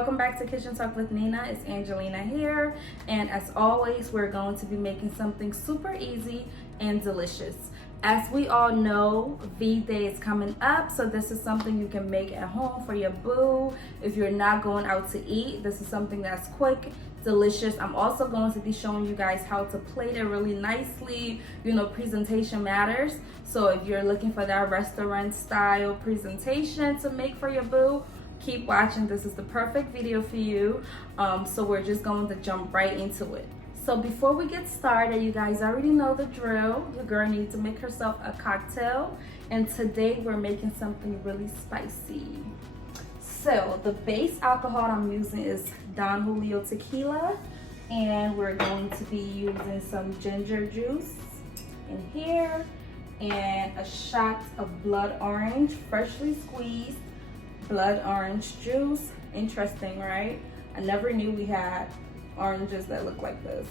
welcome back to Kitchen Talk with Nina. It's Angelina here, and as always, we're going to be making something super easy and delicious. As we all know, V-Day is coming up, so this is something you can make at home for your boo. If you're not going out to eat, this is something that's quick, delicious. I'm also going to be showing you guys how to plate it really nicely. You know, presentation matters. So if you're looking for that restaurant style presentation to make for your boo, keep watching. This is the perfect video for you. So we're just going to jump right into it. So before we get started, you guys already know the drill. Your girl needs to make herself a cocktail, and today we're making something really spicy. So the base alcohol I'm using is Don Julio tequila, and we're going to be using some ginger juice in here and a shot of blood orange, freshly squeezed blood orange juice. Interesting, right? I never knew we had oranges that look like this,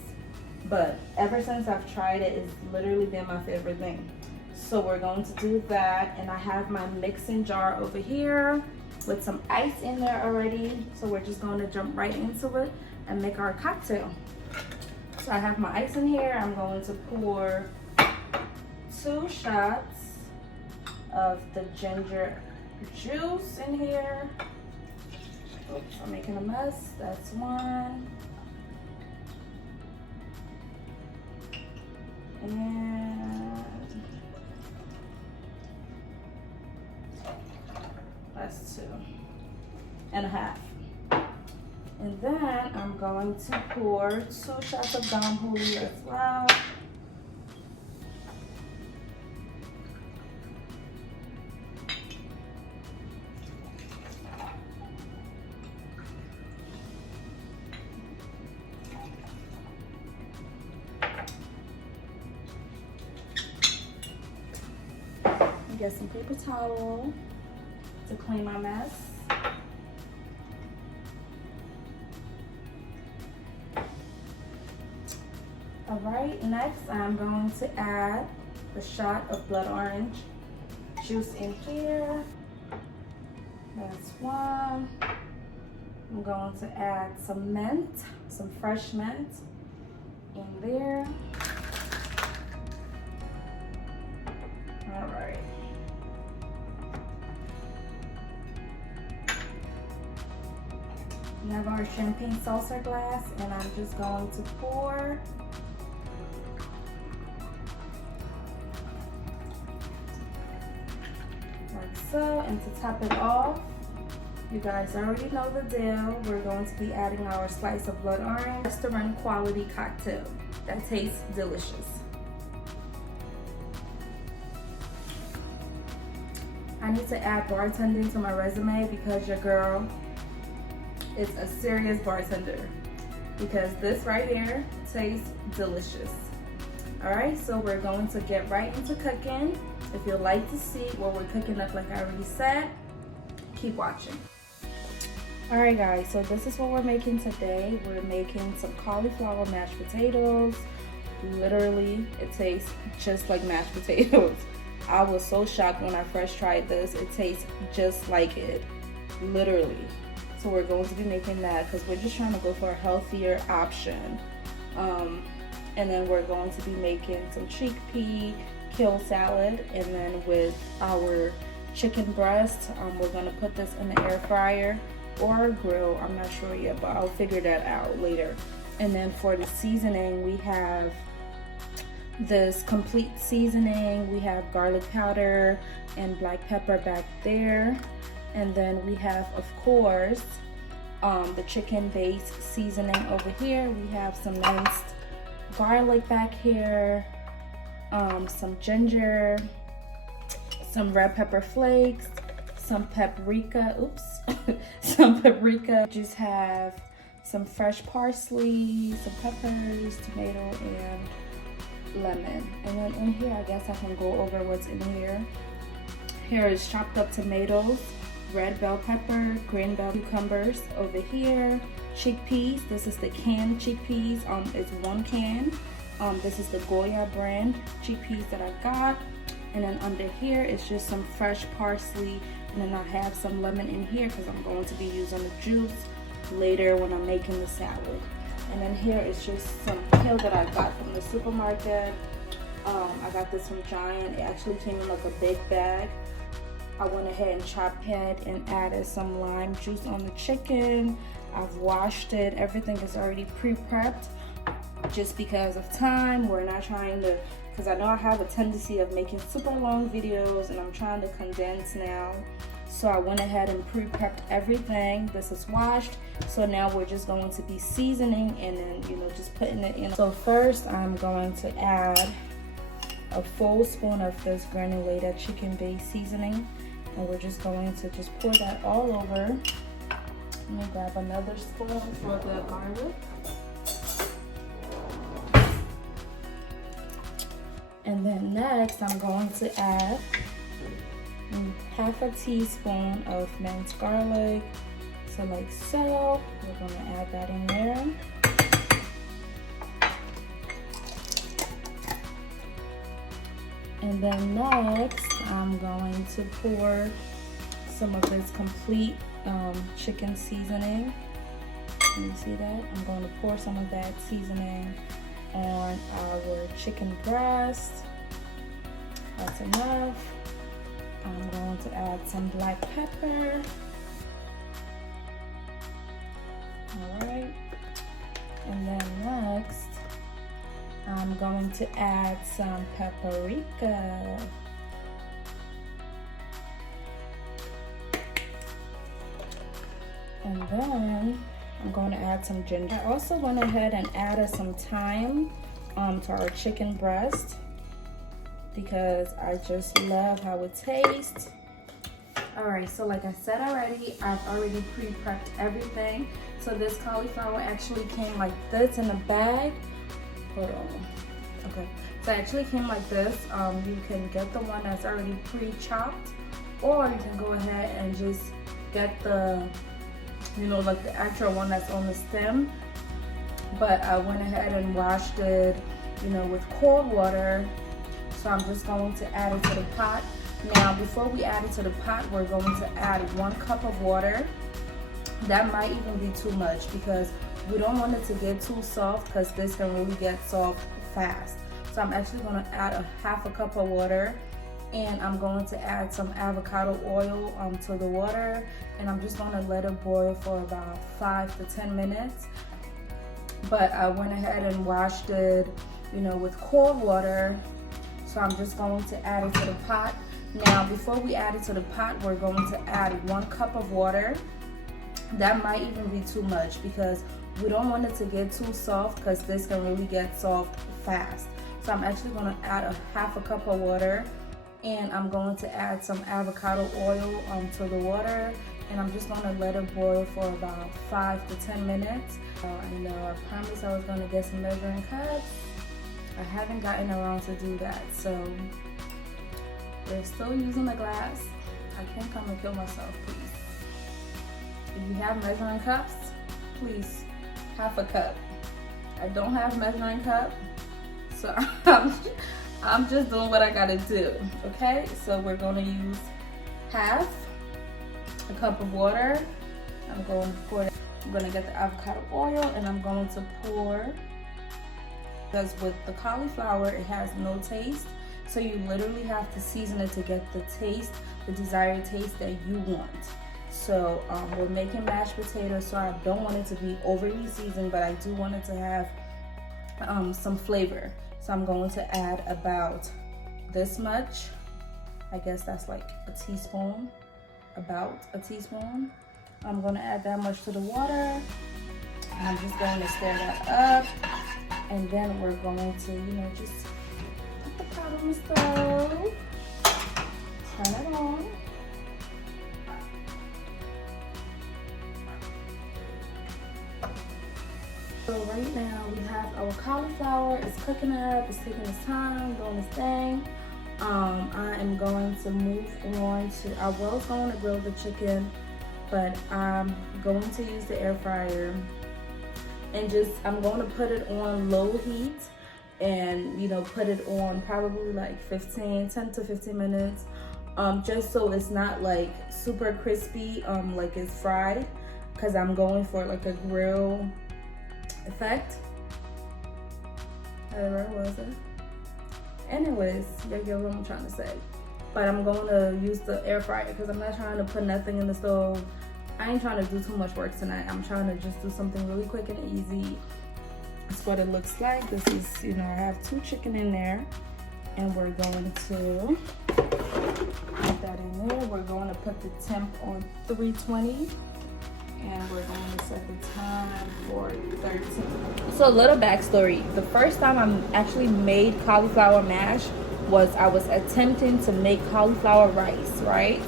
but ever since I've tried it, it's literally been my favorite thing. So we're going to do that, and I have my mixing jar over here with some ice in there already. So we're just going to jump right into it and make our cocktail. So I have my ice in here. I'm going to pour 2 shots of the ginger juice in here. Oops, I'm making a mess. That's 1. And that's 2.5. And then I'm going to pour 2 shots of Don Julio as well. Get some paper towel to clean my mess. All right, next I'm going to add the shot of blood orange juice in here. That's 1. I'm going to add some mint, some fresh mint in there. All right. We have our champagne saucer glass, and I'm just going to pour like so. And to top it off, you guys already know the deal. We're going to be adding our slice of blood orange. Restaurant quality cocktail that tastes delicious. I need to add bartending to my resume because your girl is a serious bartender, because this right here tastes delicious. All right, so we're going to get right into cooking. If you'd like to see what we're cooking up, like I already said, keep watching. All right, guys, so this is what we're making today. We're making some cauliflower mashed potatoes. Literally, it tastes just like mashed potatoes. I was so shocked when I first tried this. It tastes just like it, literally. So we're going to be making that because we're just trying to go for a healthier option. And then we're going to be making some chickpea kale salad, and then with our chicken breast, we're going to put this in the air fryer or grill. I'm not sure yet, but I'll figure that out later. And then for the seasoning, we have this complete seasoning. We have garlic powder and black pepper back there, and then we have, of course, the chicken base seasoning over here. We have some minced garlic back here, some ginger, some red pepper flakes, some paprika, some paprika. Just have some fresh parsley, some peppers, tomato, and lemon. And then in here, I guess I can go over what's in here. Here is chopped up tomatoes, red bell pepper, green bell cucumbers. Over here, chickpeas. This is the canned chickpeas. It's 1 can. This is the Goya brand chickpeas that I got. And then under here is just some fresh parsley, and then I have some lemon in here because I'm going to be using the juice later when I'm making the salad. And then here is just some kale that I got from the supermarket. I got this from Giant. It actually came in like a big bag. I went ahead and chopped it and added some lime juice on the chicken. I've washed it. Everything is already pre-prepped. Just because of time, we're not trying to, because I know I have a tendency of making super long videos and I'm trying to condense now. So I went ahead and pre-prepped everything. This is washed. So now we're just going to be seasoning and then, you know, just putting it in. So first I'm going to add a full spoon of this granulated chicken base seasoning. And we're just going to just pour that all over. Let me grab another spoon for the garlic. And then next, I'm going to add half a teaspoon of minced garlic. So like so, we're going to add that in there. And then next, I'm going to pour some of this complete chicken seasoning. Can you see that? I'm going to pour some of that seasoning on our chicken breast. That's enough. I'm going to add some black pepper. All right. And then next, I'm going to add some paprika. And then I'm going to add some ginger. I also went ahead and added some thyme to our chicken breast because I just love how it tastes. All right, so like I said already, I've already pre-prepped everything. So this cauliflower actually came like this in a bag. Hold on. Okay, so it actually came like this. You can get the one that's already pre-chopped, or you can go ahead and just get the, you know, like the actual one that's on the stem. But I went ahead and washed it, you know, with cold water. So I'm just going to add it to the pot. Now, before we add it to the pot, we're going to add 1 cup of water. That might even be too much because we don't want it to get too soft because this can really get soft fast. So I'm actually going to add half a cup of water, and I'm going to add some avocado oil to the water, and I'm just going to let it boil for about 5 to 10 minutes. But I went ahead and washed it, you know, with cold water. So I'm just going to add it to the pot. Now, before we add it to the pot, we're going to add 1 cup of water. That might even be too much because we don't want it to get too soft because this can really get soft fast. So I'm actually going to add half a cup of water, and I'm going to add some avocado oil to the water, and I'm just going to let it boil for about 5 to 10 minutes. I know I promised I was going to get some measuring cups. I haven't gotten around to do that, so we're still using the glass. I can't come and kill myself, please. If you have measuring cups, please, half a cup. I don't have measuring cup, so I'm just doing what I gotta do, okay? So we're gonna use half a cup of water. I'm gonna get the avocado oil, and I'm going to pour, because with the cauliflower, it has no taste. So you literally have to season it to get the taste, the desired taste that you want. So we're making mashed potatoes, so I don't want it to be overly seasoned, but I do want it to have some flavor. So I'm going to add about this much. I guess that's like a teaspoon, about a teaspoon. I'm going to add that much to the water. And I'm just going to stir that up. And then we're going to, you know, just put the pot on the stove, turn it on. So right now we have our cauliflower. It's cooking up, it's taking its time, doing its thing. I am going to move on to, I was going to grill the chicken, but I'm going to use the air fryer. And I'm going to put it on low heat and, you know, put it on probably like 10 to 15 minutes, just so it's not like super crispy, like it's fried. because I'm going for like a grill effect. Where was it? Anyways, you get what I'm trying to say. But I'm going to use the air fryer because I'm not trying to put nothing in the stove. I ain't trying to do too much work tonight. I'm trying to just do something really quick and easy. That's what it looks like. This is, you know, I have 2 chicken in there, and we're going to put that in there. We're going to put the temp on 320, and we're going to set the time for 13. So a little backstory. The first time I actually made cauliflower mash was I was attempting to make cauliflower rice, right?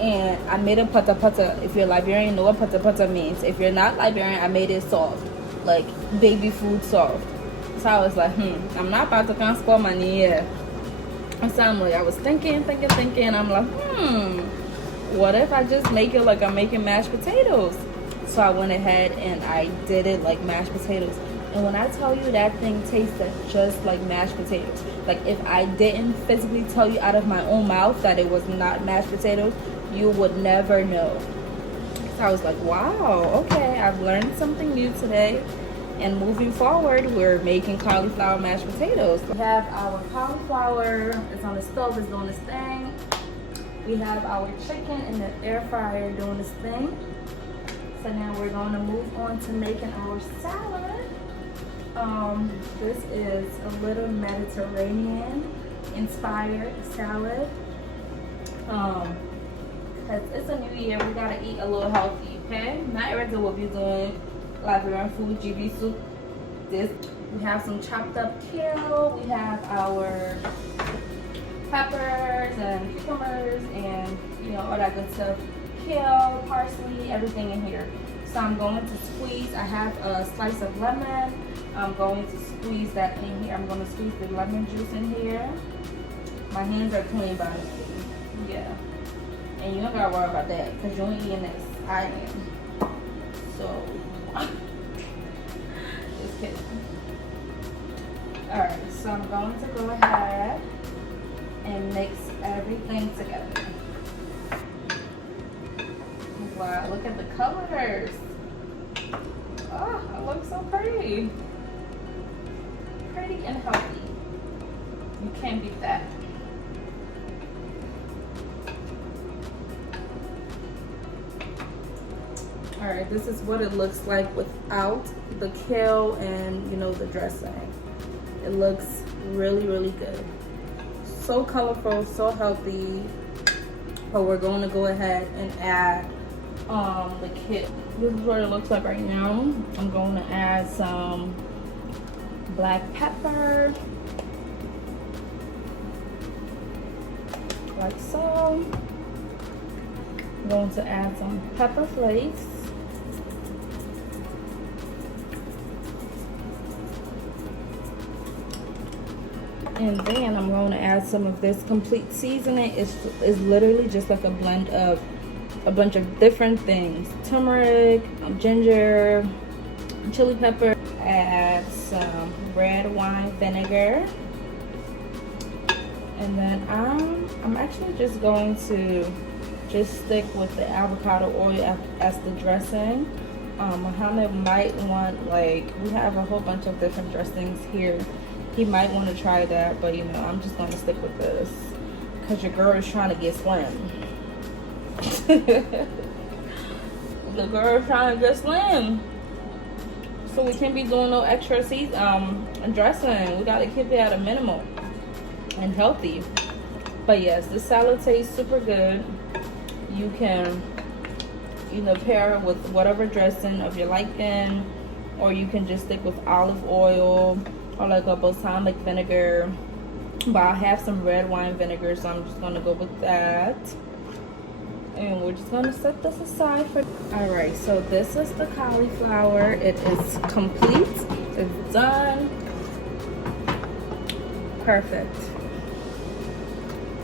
And I made a pata pata. If you're Liberian, you know what pata pata means. If you're not Liberian, I made it soft, like baby food soft. So I was like, I'm not about to come spoil my here. And so I was thinking. I'm like, what if I just make it like I'm making mashed potatoes? So I went ahead and I did it like mashed potatoes. And when I tell you that thing tasted just like mashed potatoes, like if I didn't physically tell you out of my own mouth that it was not mashed potatoes, you would never know. So I was like, wow, okay, I've learned something new today. And moving forward, we're making cauliflower mashed potatoes. We have our cauliflower, it's on the stove, it's doing its thing. We have our chicken in the air fryer doing its thing. So now we're going to move on to making our salad. This is a little Mediterranean inspired salad. Cause it's a new year, we gotta eat a little healthy, okay? Not everything will be doing Liberian food, GB soup. This, we have some chopped up kale, we have our peppers and cucumbers and, you know, all that good stuff. Kale, parsley, everything in here. So I'm going to squeeze, I have a slice of lemon. I'm going to squeeze that in here. I'm going to squeeze the lemon juice in here. My hands are clean by the way. Yeah. And you don't gotta worry about that because you ain't eating this. I am. So, just kidding. Alright, so I'm going to go ahead and mix everything together. Wow, look at the colors. Oh, it looks so pretty. Pretty and healthy. You can't beat that. Alright, this is what it looks like without the kale and, you know, the dressing. It looks really, really good. So colorful, so healthy. But we're going to go ahead and add the kale. This is what it looks like right now. I'm going to add some black pepper. Like so. I'm going to add some pepper flakes. And then I'm going to add some of this complete seasoning. It's literally just like a blend of a bunch of different things. Turmeric, ginger, chili pepper. Add some red wine vinegar. And then I'm actually just going to just stick with the avocado oil as the dressing. Muhammad might want, like, we have a whole bunch of different dressings here. He might want to try that, but you know, I'm just going to stick with this because your girl is trying to get slim. The girl is trying to get slim, so we can't be doing no extra dressing. We got to keep it at a minimum and healthy. But yes, this salad tastes super good. You can, you know, pair it with whatever dressing of your liking, or you can just stick with olive oil or like a balsamic vinegar. But I have some red wine vinegar, so I'm just gonna go with that. And we're just gonna set this aside for. All right, so this is the cauliflower. It is complete. It's done. Perfect.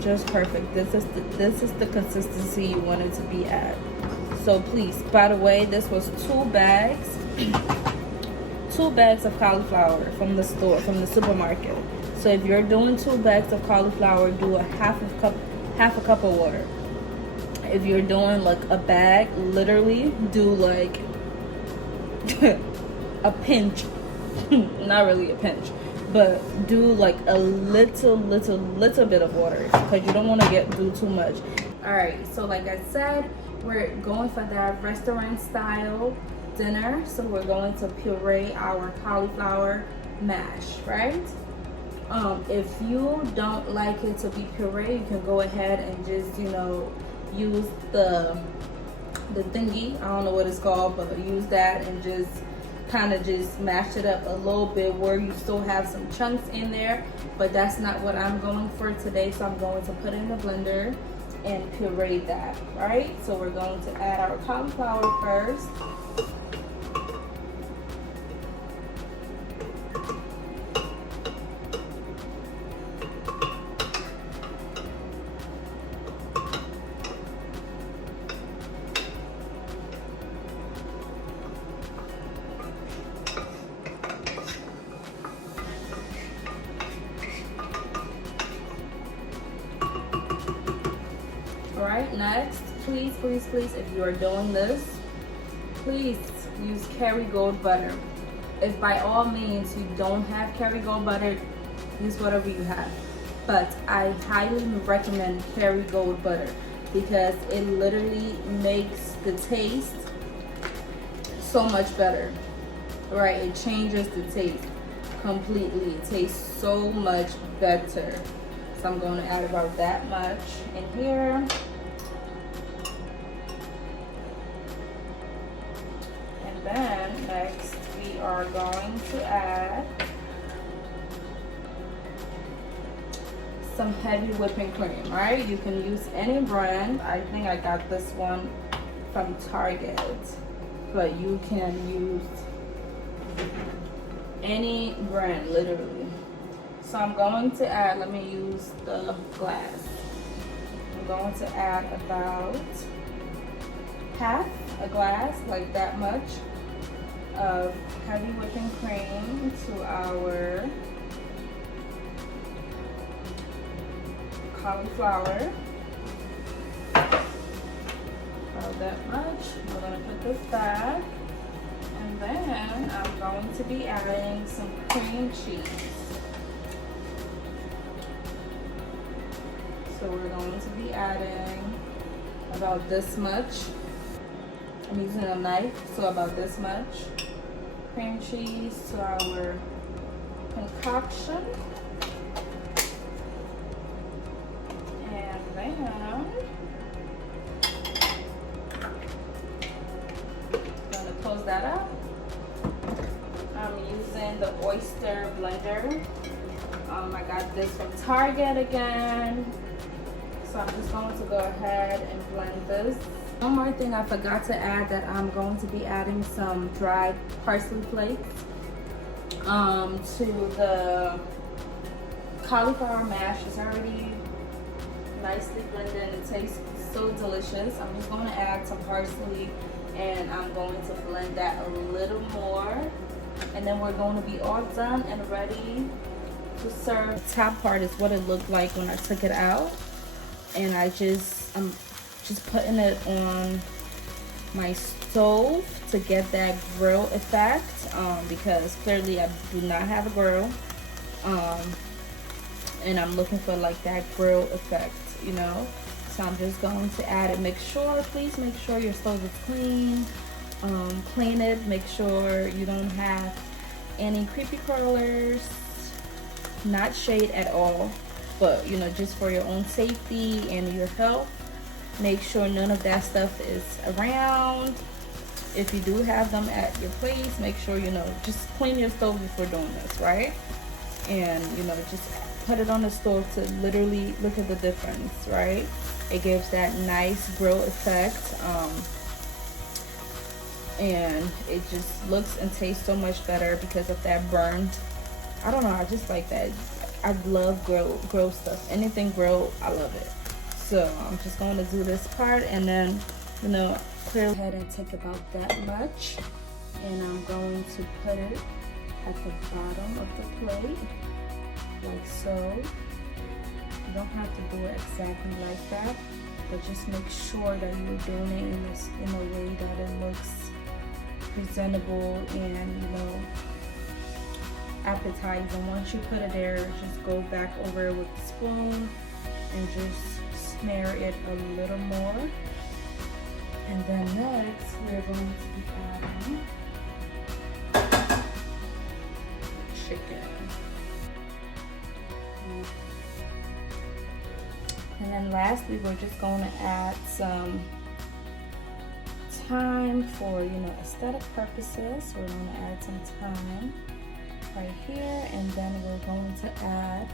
Just perfect. This is the consistency you want it to be at. So please, by the way, this was 2 bags. 2 bags of cauliflower from the store, from the supermarket. So if you're doing 2 bags of cauliflower, do a half a cup of water. if you're doing like a bag, literally do like a pinch. Not really a pinch, but do like a little bit of water, because you don't want to do too much. All right, so like I said, we're going for that restaurant style dinner. So we're going to puree our cauliflower mash, right? If you don't like it to be puree, you can go ahead and just, you know, use the thingy, I don't know what it's called, but use that and just kind of just mash it up a little bit where you still have some chunks in there. But that's not what I'm going for today, so I'm going to put it in the blender and puree that, right? So we're going to add our cauliflower first. All right, next, please, if you are doing this, please use Kerrygold butter. If by all means you don't have Kerrygold butter, use whatever you have. But I highly recommend Kerrygold butter because it literally makes the taste so much better, right? It changes the taste completely. It tastes so much better. So I'm going to add about that much in here. And then next we are going to add some heavy whipping cream, right? You can use any brand. I think I got this one from Target, but you can use any brand, literally. So I'm going to add, let me use the glass. I'm going to add about half a glass, like that much, of heavy whipping cream to our cauliflower. About that much. We're going to put this back. And then I'm going to be adding some cream cheese. So we're going to be adding about this much. I'm using a knife, so about this much cream cheese to our concoction. And then I'm going to close that up. I'm using the oyster blender. I got this from Target again. So I'm just going to go ahead and blend this. One more thing I forgot to add, that I'm going to be adding some dried parsley flakes to the cauliflower mash. It's already nicely blended and it tastes so delicious. I'm just going to add some parsley and I'm going to blend that a little more. And then we're going to be all done and ready to serve. The top part is what it looked like when I took it out. And I'm just putting it on my stove to get that grill effect, because clearly I do not have a grill, and I'm looking for like that grill effect, you know. So I'm just going to add it. Please make sure your stove is clean. Clean it, make sure you don't have any creepy crawlers, not shade at all, but you know, just for your own safety and your health, make sure none of that stuff is around. If you do have them at your place, make sure, you know, just clean your stove before doing this, right? And you know, just put it on the stove to literally look at the difference, right? It gives that nice grill effect, and it just looks and tastes so much better because of that burnt. I don't know, I just like that. I love grill stuff. Anything grilled, I love it. So I'm just going to do this part, and then, you know, clear ahead and take about that much, and I'm going to put it at the bottom of the plate, like so. You don't have to do it exactly like that, but just make sure that you're doing it in a way that it looks presentable and, you know, appetizing. Once you put it there, just go back over it with the spoon and just smear it a little more. And then next, we're going to be adding chicken. And then lastly, we're just going to add some thyme for, you know, aesthetic purposes. We're going to add some thyme right here, and then we're going to add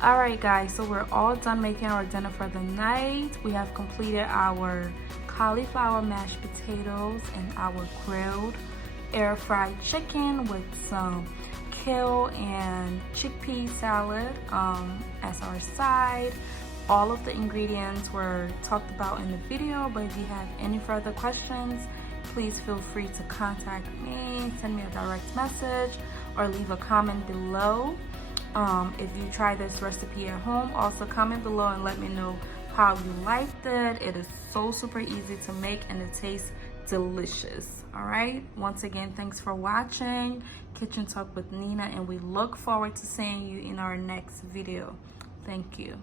Alright guys, so we're all done making our dinner for the night. We have completed our cauliflower mashed potatoes and our grilled air fried chicken with some kale and chickpea salad as our side. All of the ingredients were talked about in the video, but if you have any further questions, please feel free to contact me, send me a direct message, or leave a comment below. If you try this recipe at home, also comment below and let me know how you liked it. It is so super easy to make and it tastes delicious. All right, once again, thanks for watching Kitchen Talk with Nina, and we look forward to seeing you in our next video. Thank you.